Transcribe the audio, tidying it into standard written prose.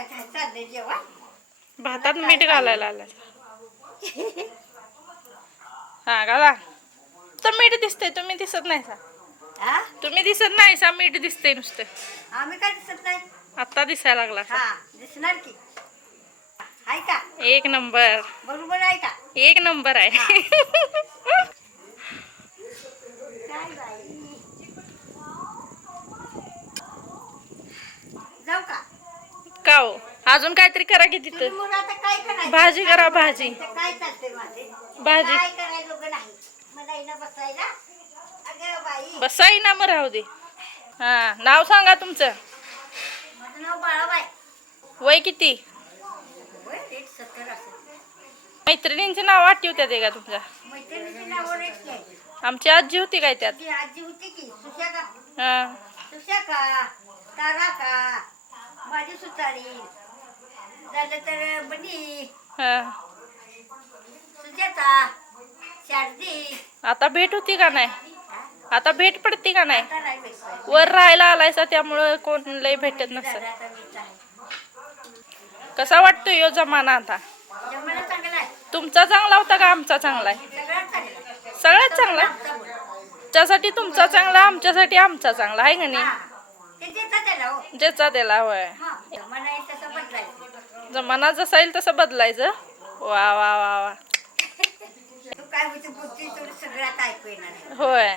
करायचं चाललंय जेवण. भातात मीठ घालायला आलं. हा घाला. तर मीठ दिसतंय, तुम्ही दिसत नाही सा. तुम्ही दिसत नाही सा, मीठ दिसतंय नुसतं. आम्ही काय दिसत नाही. आता दिसायला लागला. हा दिसणार की. आहे का? एक नंबर. बरोबर आहे का? एक नंबर आहे. काय बाई. जाऊ का? का हो? अजून काहीतरी करा की तुम्ही तिथं. मग आता काय करायचं? भाजी करा, भाजी. इथं काय चालतंय माझे? भाजी. काय करायचं नाही. मला इथं बसायला. अगं बाई. बसाई ना मग राहू दे. हा नाव सांगा तुमचं. माझं नाव बाळाबाई. वय किती? होय, 70 असेल. मैत्रिणींची नाव आठवत्या ते का तुमच्या? मैत्रिणीची नावं रेट काय? आमची आजी होती काय त्यात? ती आजी होती की सुशाखा. हा सुशाखा, ताराका, माझी सुतारी, झालं तर बनी, हा. सुजाता, शारदी. आता भेट होती का नाही? आता भेट पडती का नाही? आता नाही भेटत. वर राहायला आलायसा त्यामुळं कोण लय भेटत नसतं. आता भेटत आहे. कसा वाटतोय यो जमाना आता? जमाना चांगला आहे. तुमचा चांगला होता का आमचा चांगला आहे? सगळ्यात चांगला आहे. सगळ्यात चांगला आहे. आमचा बोल. तुमच्यासाठी तुमचा चांगला, आमच्यासाठी आमचा चांगला आहे का नाही? हा. ते देतात त्याला हो. ज्याचा त्याला होय. हा. जमाना आहे तसं बदलायचं. जमाना जसा येईल तसं बदलायचं. वा वा वा वा. तू काय होती बुद्धी तेवढी सगळ्यात ऐकू येणार आहे. होय.